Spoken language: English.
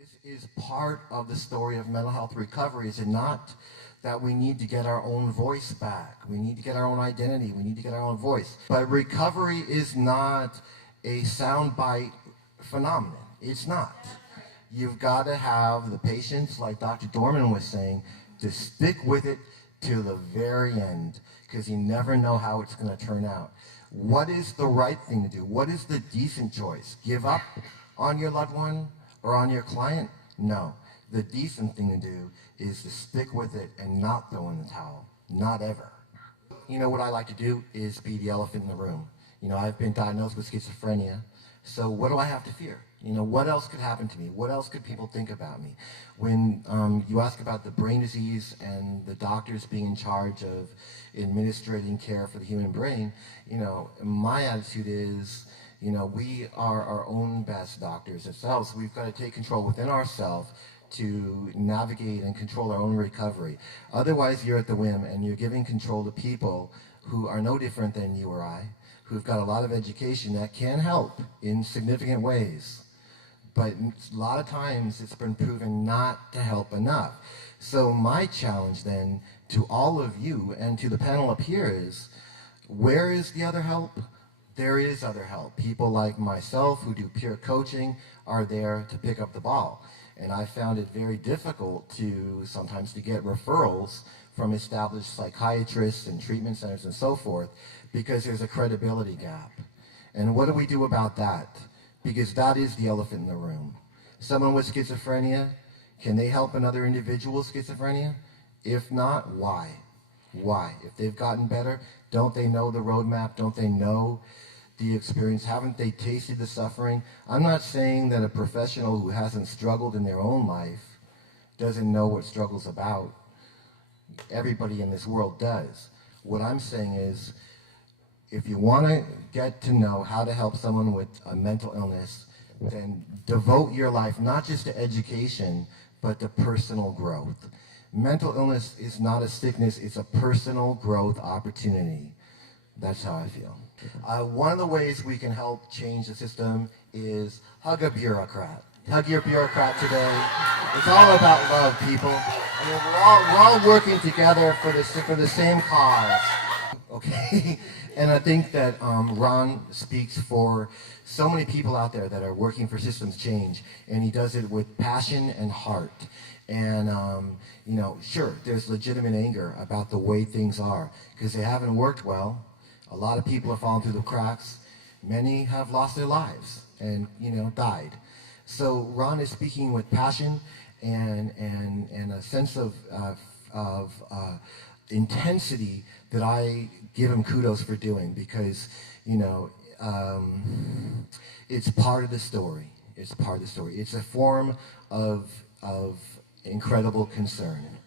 This is part of the story of mental health recovery, is it not? That we need to get our own voice back. We need to get our own identity. We need to get our own voice. But recovery is not a soundbite phenomenon. It's not. You've got to have the patience, like Dr. Dorman was saying, to stick with it to the very end, because you never know how it's going to turn out. What is the right thing to do? What is the decent choice? Give up on your loved one or on your client? No. The decent thing to do is to stick with it and not throw in the towel. Not ever. You know, what I like to do is be the elephant in the room. You know, I've been diagnosed with schizophrenia, so what do I have to fear? You know, what else could happen to me? What else could people think about me? When you ask about the brain disease and the doctors being in charge of administering care for the human brain, you know, my attitude is, you know, we are our own best doctors ourselves. We've got to take control within ourselves to navigate and control our own recovery. Otherwise, you're at the whim and you're giving control to people who are no different than you or I, who've got a lot of education that can help in significant ways. But a lot of times it's been proven not to help enough. So my challenge then to all of you and to the panel up here is, where is the other help? There is other help. People like myself who do peer coaching are there to pick up the ball. And I found it very difficult to sometimes to get referrals from established psychiatrists and treatment centers and so forth, because there's a credibility gap. And what do we do about that? Because that is the elephant in the room. Someone with schizophrenia, can they help another individual with schizophrenia? If not, why? Why? If they've gotten better, don't they know the roadmap? Don't they know the experience? Haven't they tasted the suffering? I'm not saying that a professional who hasn't struggled in their own life doesn't know what struggle's about. Everybody in this world does. What I'm saying is, if you want to get to know how to help someone with a mental illness, then devote your life not just to education, but to personal growth. Mental illness is not a sickness, it's a personal growth opportunity. That's how I feel. One of the ways we can help change the system is hug a bureaucrat. Hug your bureaucrat today. It's all about love, people. I mean, we're all working together for the same cause. Okay? And I think that Ron speaks for so many people out there that are working for systems change, and he does it with passion and heart. And, you know, sure, there's legitimate anger about the way things are, because they haven't worked well. A lot of people have fallen through the cracks. Many have lost their lives and, you know, died. So Ron is speaking with passion and a sense of intensity that I give him kudos for doing, because, you know, it's part of the story. It's part of the story. It's a form of incredible concern.